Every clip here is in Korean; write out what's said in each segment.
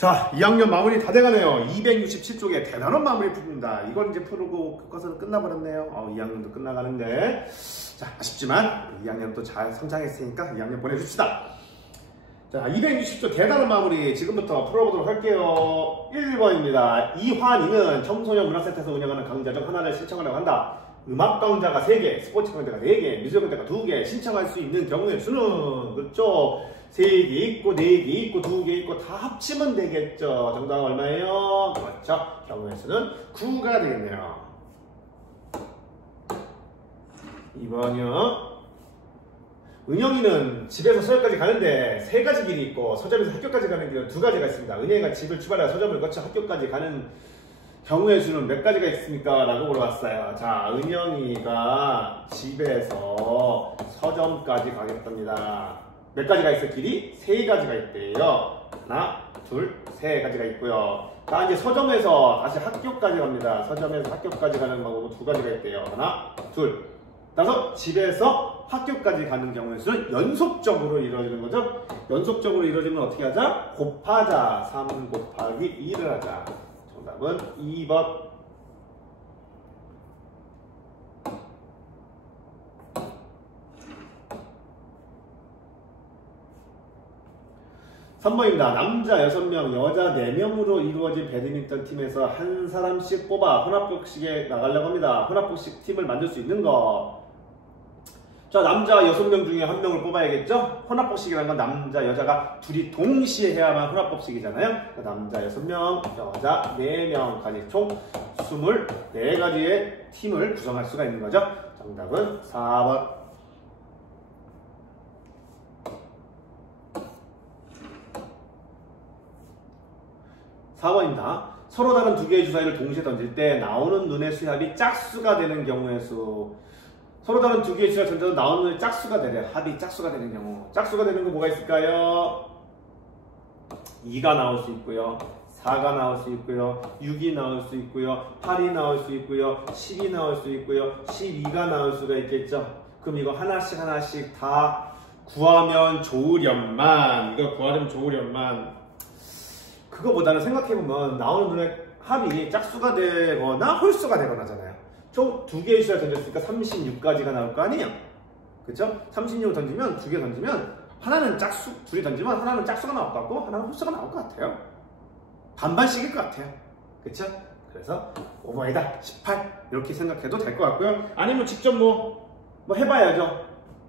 자, 2학년 마무리 다 돼가네요. 267쪽에 대단한 마무리 푸입니다. 이건 이제 풀고 교과서는 끝나버렸네요. 2학년도 끝나가는데. 자, 아쉽지만 2학년 또 잘 성장했으니까 2학년 보내줍시다. 자, 260쪽 대단한 마무리 지금부터 풀어보도록 할게요. 1번입니다. 이환이는 청소년 문화센터에서 운영하는 강좌 중 하나를 신청하려고 한다. 음악 강좌가 3개, 스포츠 강좌가 4개, 미술 강좌가 2개 신청할 수 있는 경우의 수는 그렇죠? 3개 있고 4개 있고 2개 있고 다 합치면 되겠죠. 정답은 얼마예요? 그렇죠. 경우의 수는 9가 되겠네요. 2번이요. 은영이는 집에서 서점까지 가는데 3가지 길이 있고 서점에서 학교까지 가는 길은 2가지가 있습니다. 은영이가 집을 출발해 서점을 거쳐 학교까지 가는 경우의 수는 몇 가지가 있습니까? 라고 물어봤어요. 자, 은영이가 집에서 서점까지 가겠답니다. 몇 가지가 있어? 길이? 3가지가 있대요. 하나, 둘, 3가지가 있고요. 자, 이제 서점에서 다시 학교까지 갑니다. 서점에서 학교까지 가는 방법은 2가지가 있대요. 하나, 둘, 따라서 집에서 학교까지 가는 경우의 수는 연속적으로 이루어지는 거죠. 연속적으로 이루어지면 어떻게 하자? 곱하자. 3 곱하기 2를 하자. 정답은 2번. (3번입니다) 남자 6명, 여자 4명으로 이루어진 배드민턴 팀에서 한 사람씩 뽑아 혼합복식에 나가려고 합니다. 혼합복식 팀을 만들 수 있는 거. 자, 남자 6명 중에 1명을 뽑아야겠죠? 혼합복식이라는 건 남자, 여자가 둘이 동시에 해야만 혼합복식이잖아요. 남자 6명, 여자 4명까지 총 24가지의 팀을 구성할 수가 있는 거죠. 정답은 4번. 4번입니다. 서로 다른 2개의 주사위를 동시에 던질 때 나오는 눈의 수합이 짝수가 되는 경우의 수. 서로 다른 2개의 주사위를 던져서 나오는 눈의 짝수가 되는, 합이 짝수가 되는 경우. 짝수가 되는 거 뭐가 있을까요? 2가 나올 수 있고요. 4가 나올 수 있고요. 6이 나올 수 있고요. 8이 나올 수 있고요. 10이 나올 수 있고요. 12가 나올 수가 있겠죠. 그럼 이거 하나씩 다 구하면 좋으련만, 이거 구하려면 좋으련만, 그거보다는 생각해보면 나오는 눈의 합이 짝수가 되거나 홀수가 되거나잖아요. 총 2개의 수를 던졌으니까 36가지가 나올 거 아니에요. 그쵸? 36을 던지면 2개 던지면 하나는 짝수, 둘이 던지면 하나는 짝수가 나올 것 같고 하나는 홀수가 나올 것 같아요. 반반씩일 것 같아요. 그쵸? 그래서 5번이다 18 이렇게 생각해도 될 것 같고요. 아니면 직접 뭐 해봐야죠.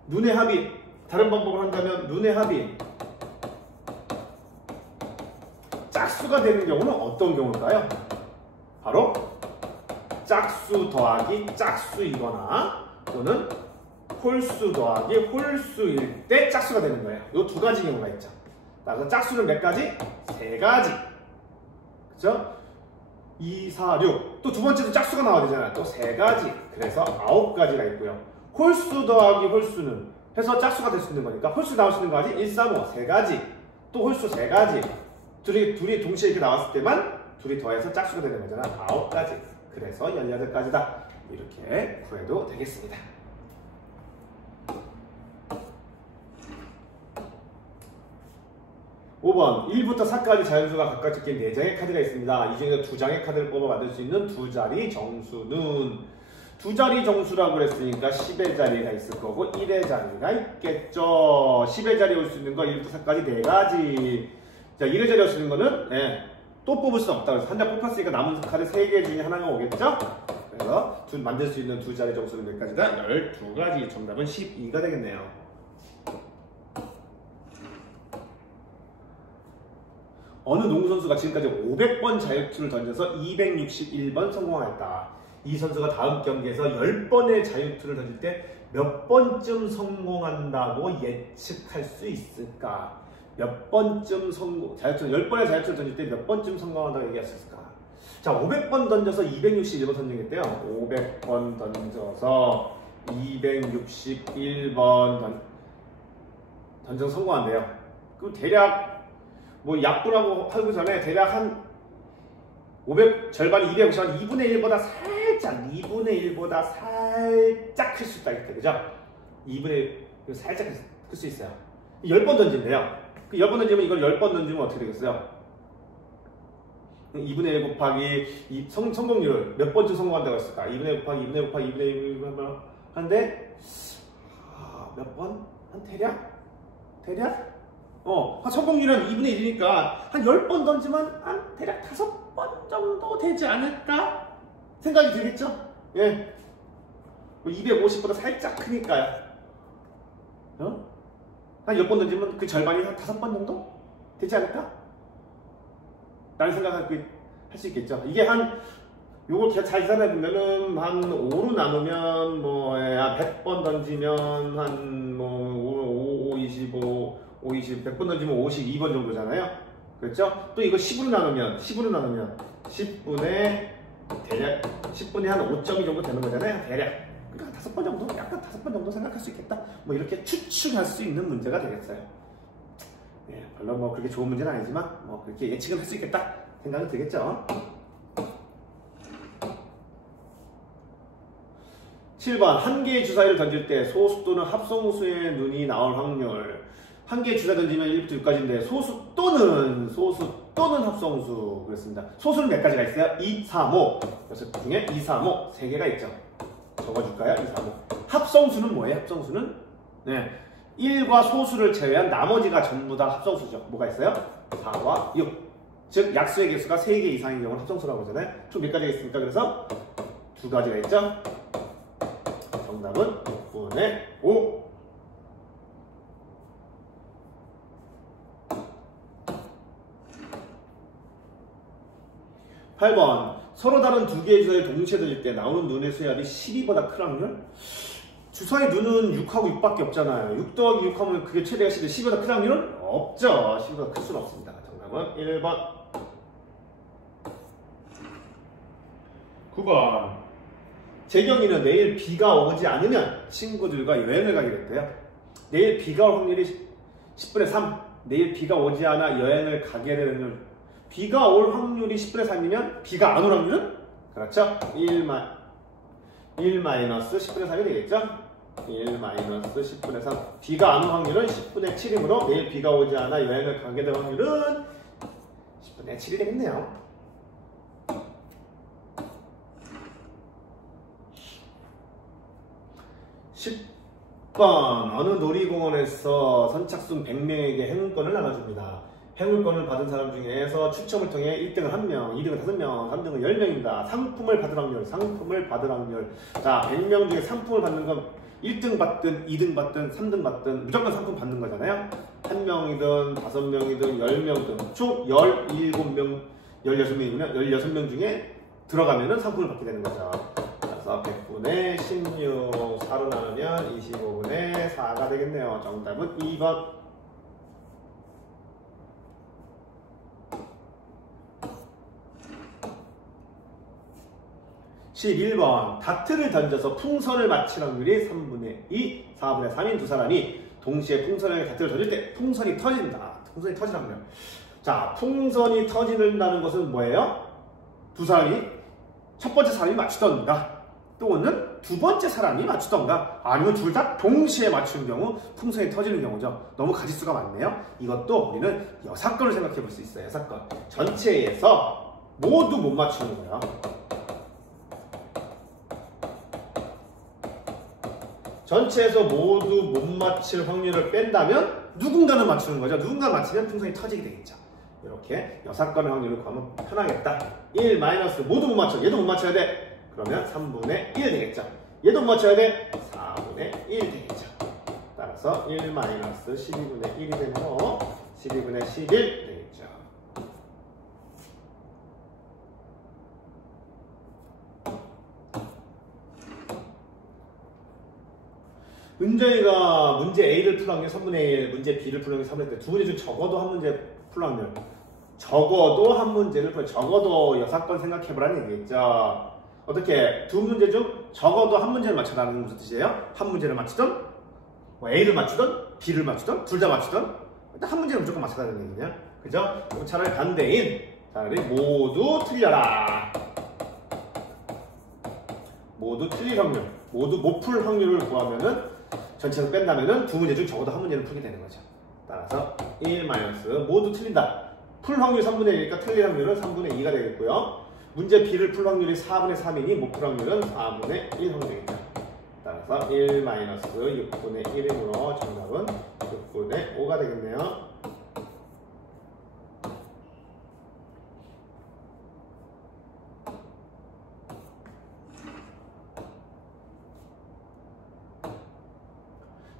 눈의 합이 다른 방법을 한다면 눈의 합이 짝수가 되는 경우는 어떤 경우일까요? 바로 짝수 더하기 짝수이거나 또는 홀수 더하기 홀수일 때 짝수가 되는 거예요. 이 2가지 경우가 있죠. 그래서 짝수는 몇 가지? 3가지. 그죠? 2, 4, 6. 또 2번째도 짝수가 나와야 되잖아요. 또 3가지. 그래서 9가지가 있고요. 홀수 더하기 홀수는 해서 짝수가 될 수 있는 거니까 홀수 나올 수 있는 거지? 1, 3, 5. 3가지. 또 홀수 3가지. 둘이 동시에 이렇게 나왔을 때만 둘이 더해서 짝수가 되는 거잖아. 9가지. 그래서 18가지다. 이렇게 구해도 되겠습니다. 5번 1부터 4까지 자연수가 각각 적힌 4장의 카드가 있습니다. 이 중에서 2장의 카드를 뽑아 만들 수 있는 2자리 정수는 2자리 정수라고 그랬으니까 10의 자리가 있을 거고 1의 자리가 있겠죠. 10의 자리에 올 수 있는 거 1부터 4까지 4가지. 자, 1의 자리에 올 수 있는 거는 또 뽑을 수는 없다. 그래서 한 장 뽑았으니까 남은 카드 3개 중에 하나가 오겠죠? 그래서 만들 수 있는 2자리 정수는 몇 가지다? 12가지. 정답은 12가 되겠네요. 어느 농구선수가 지금까지 500번 자유투를 던져서 261번 성공하였다. 이 선수가 다음 경기에서 10번의 자유투를 던질 때 몇 번쯤 성공한다고 예측할 수 있을까? 몇 번쯤 10번의 자유투를 던질 때 몇 번쯤 성공한다고 얘기할 수 있을까? 자, 500번 던져서 261번 던지겠대요. 500번 던져서 261번 던져서 성공한대요. 그럼 대략 뭐 약분하고 하기 전에 대략 한 500 절반이 250, 한 2분의 1보다 살짝 클 수 있다. 그죠? 2분의 1 살짝 클 수 있어요. 10번 던진대요. 그 10번 던지면 이걸 10번 던지면 어떻게 되겠어요? 2분의 1 곱하기 성공률 몇 번쯤 성공한다고 했을까? 2분의 1 곱하기 2분의 1 곱하기 2분의 1 하는데 몇 번? 한 대략? 성공률은 2분의 1이니까 한 10번 던지면 한 대략 5번 정도 되지 않을까? 생각이 들겠죠? 예. 250보다 살짝 크니까요. 한 10번 던지면 그 절반이 한 5번 정도? 되지 않을까? 라는 생각을 할 수 있겠죠. 이게 요걸 잘 계산해보면은 한 5로 나누면 100번 던지면 한 5, 25, 100번 던지면 52번 정도잖아요. 그렇죠? 또 이거 10으로 나누면 10분의 한 5.2 정도 되는 거잖아요. 대략. 그러니까 5번 정도? 약간 5번 정도 생각할 수 있겠다. 이렇게 추측할 수 있는 문제가 되겠어요. 예, 별로 그렇게 좋은 문제는 아니지만 그렇게 예측은 할 수 있겠다 생각이 들겠죠. 7번 한 개의 주사위를 던질 때 소수 또는 합성수의 눈이 나올 확률. 한 개의 주사위 던지면 1부터 6까지인데 소수 또는 합성수 그랬습니다. 소수는 몇 가지가 있어요? 2, 3, 5. 그래서 그 중에 2, 3, 5 3개가 있죠. 적어줄까요? 2, 3, 5. 합성수는 뭐예요? 합성수는 1과 소수를 제외한 나머지가 전부 다 합성수죠. 뭐가 있어요? 4와 6. 즉 약수의 개수가 3개 이상인 경우는 합성수라고 하잖아요. 총 몇 가지가 있습니까? 그래서 2가지가 있죠. 정답은 6분의 5. 8번 서로 다른 두 개의 주사위를 동시에 던질 때 나오는 눈의 수합이 12보다 큰 확률? 주사위 눈은 6하고 6밖에 없잖아요. 6 더하기 6 하면 그게 최대가 10보다 큰 확률은 없죠. 10보다 클 수는 없습니다. 정답은 1번. 9번 재경이는 내일 비가 오지 않으면 친구들과 여행을 가게 됐대요. 내일 비가 올 확률이 10분의 3. 내일 비가 오지 않아 여행을 가게 되는 확률. 비가 올 확률이 10분의 3이면 비가 안 올 확률은? 그렇죠. 1 마이너스 10분의 3이 되겠죠. 1 마이너스 10분의 3. 비가 안 올 확률은 10분의 7이므로 내일 비가 오지 않아 여행을 가게 될 확률은 10분의 7이 되겠네요. 10번 어느 놀이공원에서 선착순 100명에게 행운권을 나눠줍니다. 행운권을 받은 사람 중에서 추첨을 통해 1등은 1명, 2등은 5명, 3등은 10명입니다. 상품을 받을 확률. 자, 100명 중에 상품을 받는 건 1등 받든 2등 받든 3등 받든 무조건 상품 받는 거잖아요. 1명이든 5명이든 10명이든 총 17명, 16명이면 16명 중에 들어가면은 상품을 받게 되는 거죠. 그래서 100분의 16, 4로 나누면 25분의 4가 되겠네요. 정답은 2번. 11번 다트를 던져서 풍선을 맞힐 확률이 3분의 2, 4분의 3인 두 사람이 동시에 풍선에 다트를 던질 때 풍선이 터진다. 풍선이 터질 확률. 자, 풍선이 터진다는 것은 뭐예요? 두 사람이 첫 번째 사람이 맞추던가 또는 두 번째 사람이 맞추던가 아니면 둘 다 동시에 맞추는 경우 풍선이 터지는 경우죠. 너무 가지수가 많네요. 이것도 우리는 여사건을 생각해 볼 수 있어요. 여사건. 전체에서 모두 못 맞추는 거예요. 전체에서 모두 못 맞힐 확률을 뺀다면 누군가는 맞추는 거죠. 누군가 맞히면 풍선이 터지게 되겠죠. 이렇게 여사건의 확률을 구하면 편하겠다. 1 마이너스 모두 못 맞춰. 얘도 못 맞춰야 돼. 그러면 3분의 1 되겠죠. 얘도 못 맞춰야 돼. 4분의 1 되겠죠. 따라서 1 마이너스 12분의 1이 되면 12분의 11 되겠죠. 은정이가 문제 A를 풀 확률 3분의 1, 문제 B를 풀 확률 3분의 1. 두 문제 중 적어도 한 문제 풀 확률. 적어도 한 문제를 풀, 적어도 여사건 생각해보라는 얘기겠죠. 어떻게? 두 문제 중 적어도 한 문제를 맞춰라는 건 무슨 뜻이에요? 한 문제를 맞추던, A를 맞추던, B를 맞추던, 둘 다 맞추던, 일단 한 문제는 무조건 맞춰라는 얘기냐? 그죠? 차라리 반대인, 차라리 모두 틀려라. 모두 틀릴 확률, 모두 못 풀 확률을 구하면은 전체에서 뺀다면은 두 문제 중 적어도 한 문제는 풀게 되는 거죠. 따라서 1 마이너스 모두 틀린다. 풀 확률이 3분의 1이니까 틀릴 확률은 3분의 2가 되겠고요. 문제 B를 풀 확률이 4분의 3이니 못 풀 확률은 4분의 1 확률이겠죠. 따라서 1 마이너스 6분의 1이므로 정답은 6분의 5가 되겠네요.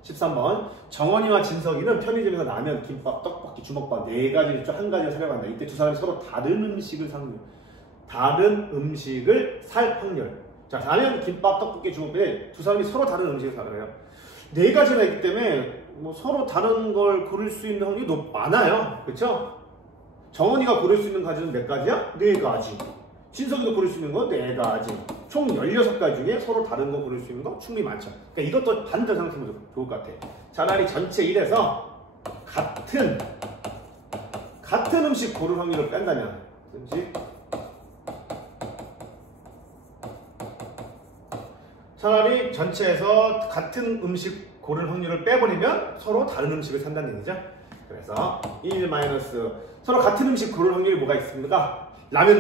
(13번) 정원이와 진석이는 편의점에서 라면, 김밥, 떡볶이, 주먹밥 4가지 중 한 가지를 사려고 한다. 이때 두 사람이 서로 다른 음식을 살 확률. 자, 라면, 김밥, 떡볶이, 주먹밥에 두 사람이 서로 다른 음식을 사려요. 4가지나 있기 때문에 뭐 서로 다른 걸 고를 수 있는 확률이 많아요. 그렇죠? 정원이가 고를 수 있는 가지는 몇 가지야? 4가지. 진석이도 고를 수 있는 거 4가지. 총 16가지 중에 서로 다른 거 고를 수 있는 거 충분히 많죠. 그러니까 이것도 반대로 생각해보면 좋을 것 같아. 차라리 전체 1에서 같은 음식 고를 확률을 뺀다면 차라리 전체에서 같은 음식 고를 확률을 빼버리면 서로 다른 음식을 산다는 얘기죠. 그래서 1 마이너스 서로 같은 음식 고를 확률이 뭐가 있습니까? 라면,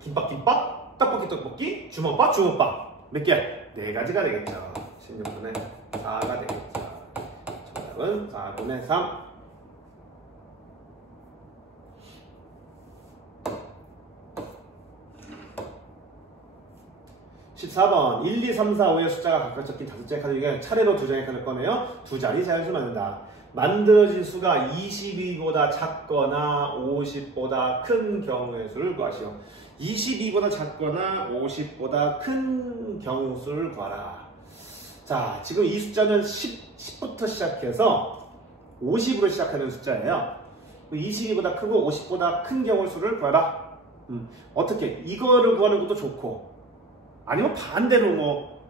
김밥, 떡볶이, 주먹밥. 몇 개? 4가지가 되겠죠. 16분의 4가 되겠죠. 정답은 4분의 3. 14번 1, 2, 3, 4, 5의 숫자가 각각 적힌 5장의 카드 중에 차례로 2장의 카드를 꺼내요. 2자리 자연수를 만든다. 만들어진 수가 22보다 작거나 50보다 큰 경우의 수를 구하시오. 22보다 작거나 50보다 큰 경우 수를 구하라. 자, 지금 이 숫자는 10부터 시작해서 50으로 시작하는 숫자예요. 22보다 크고 50보다 큰 경우 수를 구하라. 어떻게? 이거를 구하는 것도 좋고, 아니면 반대로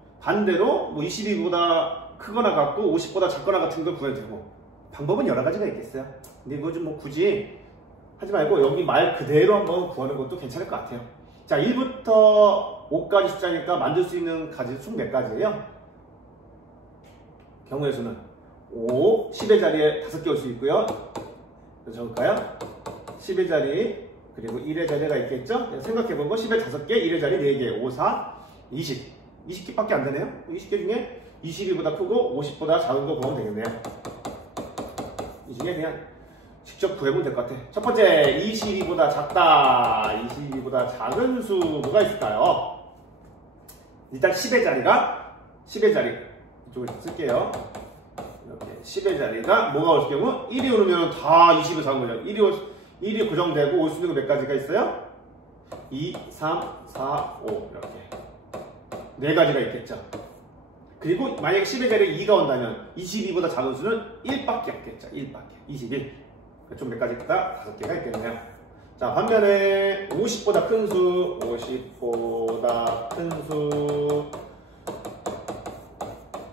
22보다 크거나 같고 50보다 작거나 같은 걸 구해도 되고, 방법은 여러 가지가 있겠어요. 근데 이거 좀 굳이 하지 말고 여기 말 그대로 한번 구하는 것도 괜찮을 것 같아요. 자, 1부터 5까지 숫자니까 만들 수 있는 가지 총 몇 가지예요? 경우의 수는 5, 10의 자리에 5개 올 수 있고요. 적을까요? 10의 자리, 그리고 1의 자리가 있겠죠? 생각해본 거 10의 5개, 1의 자리 4개, 5, 4, 20. 20개밖에 안 되네요. 20개 중에 22보다 크고 50보다 작은 거 구하면 되겠네요. 이 중에 그냥 직접 구해보면 될 것 같아. 첫 번째, 22보다 작다. 22보다 작은 수 뭐가 있을까요? 일단 10의 자리 이쪽을 쓸게요. 이렇게 10의 자리가 뭐가 올 경우 1이 오르면 다 20을 작은 거죠. 1이 고정되고 올 수 있는 거 몇 가지가 있어요? 2, 3, 4, 5 이렇게 4가지가 있겠죠. 그리고 만약에 10의 자리에 2가 온다면 22보다 작은 수는 1밖에 없겠죠. 1밖에. 21. 좀 몇 가지 있다? 5개가 있겠네요. 자, 반면에 50보다 큰 수, 50보다 큰 수,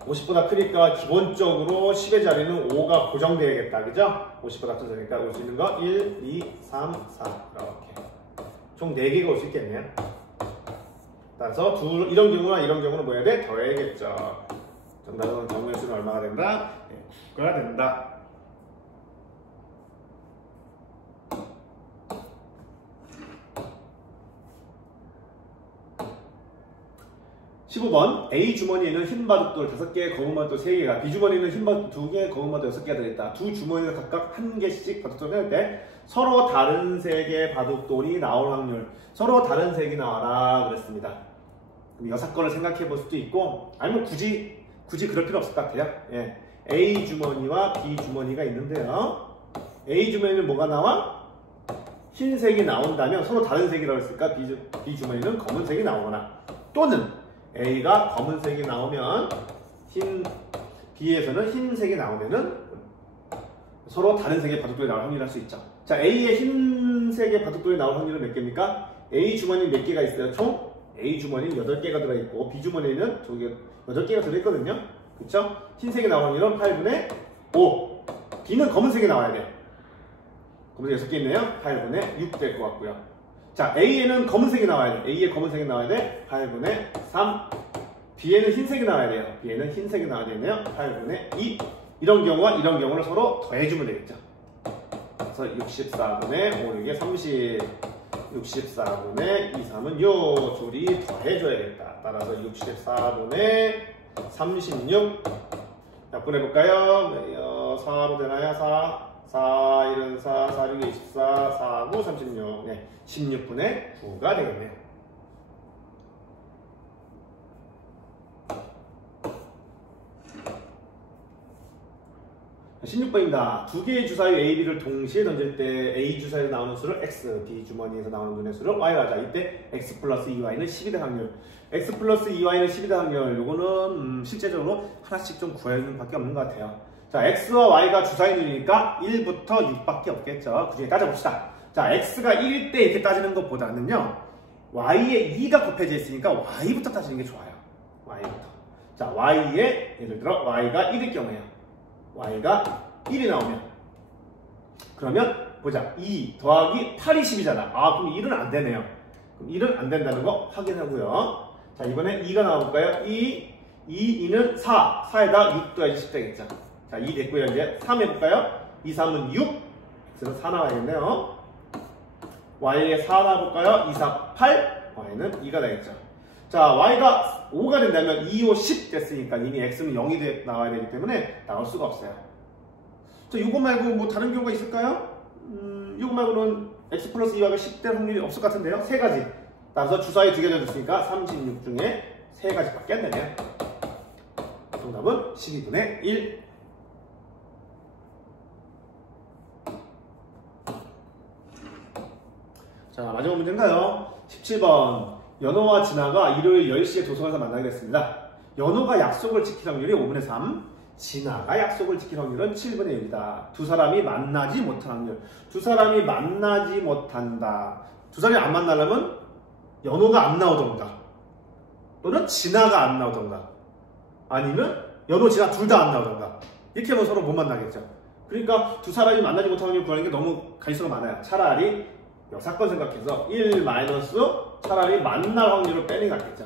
50보다 크니까 기본적으로 10의 자리는 5가 고정되어야겠다. 그죠? 50보다 큰 수니까 올 수 있는 거 1, 2, 3, 4 이렇게 총 4개가 올 수 있겠네요. 따라서 이런 경우는 뭐 해야 돼? 더해야겠죠. 정답은 경우의 수는 얼마가 된다? 9가 된다. 15번 A 주머니에는 흰 바둑돌 5개, 검은 바둑돌 3개가, B 주머니에는 흰 바둑돌 2개, 검은 바둑돌 6개가 들어있다. 두 주머니에서 각각 1개씩 바둑돌을 할 때 서로 다른 3개의 바둑돌이 나올 확률, 서로 다른 색이 나와라 그랬습니다. 6건을 생각해 볼 수도 있고, 아니면 굳이 그럴 필요 없을 것 같아요. 예. A 주머니와 B 주머니가 있는데요. A 주머니는 뭐가 나와? 흰색이 나온다면 서로 다른 색이라고 했으니까 B 주머니는 검은색이 나오거나, 또는 A가 검은색이 나오면 B에서는 흰색이 나오면은 서로 다른 색의 바둑돌이 나올 확률을 할 수 있죠. 자, A의 흰색의 바둑돌이 나올 확률은 몇 개입니까? A 주머니는 몇 개가 있어요? 총 A 주머니는 8개가 들어있고 B 주머니는 8개가 들어있거든요. 그쵸? 흰색이 나올 확률은 8분의 5. B는 검은색이 나와야 돼. 검은색 6개 있네요. 8분의 6 될 것 같고요. 자, A에는 검은색이 나와야 돼. A에 검은색이 나와야 돼. 8분의 3. B에는 흰색이 나와야 돼요. B에는 흰색이 나와야 되네요. 8분의 2. 이런 경우와 이런 경우를 서로 더해주면 되겠죠. 따라서 64분의 5, 6에 30. 64분의 2, 3은 요 둘이 더해줘야겠다. 따라서 64분의 36 약분해볼까요? 4로 되나요? 4, 1은 4, 4, 6에 24, 4, 9, 36 네, 16분의 9가 되겠네요. 자, 16번입니다. 두 개의 주사위 A, B를 동시에 던질 때 A 주사위에 나오는 수를 X, B 주머니에서 나오는 눈의 수를 Y로 하자. 이때 X 플러스 2Y는 10이 될 확률. X 플러스 2Y는 10이 될 확률. 요거는 실제적으로 하나씩 좀 구해주는 밖에 없는 것 같아요. 자, X와 Y가 주사위 눈이니까 1부터 6밖에 없겠죠. 그 중에 따져봅시다. 자, X가 1일 때 이렇게 따지는 것보다는요, Y에 2가 곱해져 있으니까 Y부터 따지는 게 좋아요. Y부터. 자, Y에, 예를 들어 Y가 1일 경우에요. Y가 1이 나오면, 그러면 보자. 2 더하기 8이 10이잖아. 아, 그럼 1은 안 되네요. 그럼 1은 안 된다는 거 확인하고요. 자, 이번에 2가 나올까요? 2는 4. 4에다 6 더하기 10 되겠죠. 자, 2 됐고요. 이제 3 해볼까요? 2, 3은 6. X는 4 나와야겠네요. Y에 4 나와볼까요? 2, 4, 8. Y는 2가 되겠죠. 자, Y가 5가 된다면 2, 5, 10 됐으니까 이미 X는 0이 나와야 되기 때문에 나올 수가 없어요. 자, 이거 말고 뭐 다른 경우가 있을까요? 이거 말고는 X 플러스 2Y가 10 될 확률이 없을 것 같은데요? 3가지. 따라서 주사위 2개 던졌으니까 36 중에 3가지밖에 안 되네요. 정답은 12분의 1. 자, 마지막 문제인가요? 17번. 연호와 진아가 일요일 10시에 도서관에서 만나기로 했습니다. 연호가 약속을 지킬 확률이 5분의 3, 진아가 약속을 지킬 확률은 7분의 1이다. 두 사람이 만나지 못한 확률. 두 사람이 만나지 못한다. 두 사람이 안 만나려면 연호가 안 나오던가, 또는 진아가 안 나오던가, 아니면 연호, 진아 둘 다 안 나오던가. 이렇게 하면 서로 못 만나겠죠. 그러니까 두 사람이 만나지 못한 확률 구하는 게 너무 가지수가 많아요. 차라리 사건 생각해서 1 마이너스 차라리 만날 확률을 빼는 게 낫겠죠.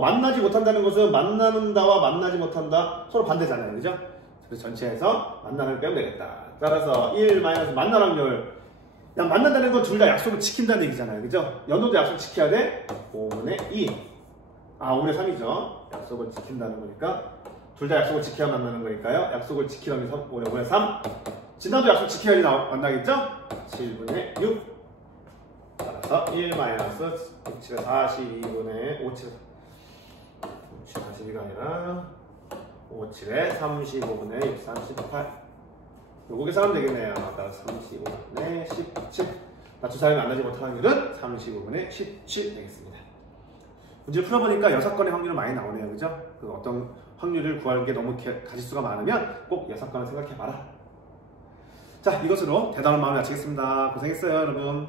만나지 못한다는 것은 만나는다와 만나지 못한다 서로 반대잖아요. 그죠? 그래서 전체에서 만나는 빼면 되겠다. 따라서 1 마이너스 만날 확률. 그냥 만난다는 건 둘 다 약속을 지킨다는 얘기잖아요. 그죠? 연호도 약속 지켜야 돼. 5분의 2. 아, 5분의 3이죠. 약속을 지킨다는 거니까. 둘 다 약속을 지켜야 만나는 거니까요. 약속을 지키려면 5분의 3. 진아도 약속 지켜야지 만나겠죠? 7분의 6. 따라서 1 마이너스 67에 42분의 57. 42가 아니라 57에 35분의 6, 38. 요거 계산하면 되겠네요. 따라서 35분의 17. 두 사람이 만나지 못한 확률은 35분의 17 되겠습니다. 문제를 풀어보니까 6건의 확률은 많이 나오네요. 그죠? 그 어떤 확률을 구할 게 너무 가지수가 많으면 꼭 6건을 생각해봐라. 자, 이것으로 대단한 마음을 마치겠습니다. 고생했어요, 여러분.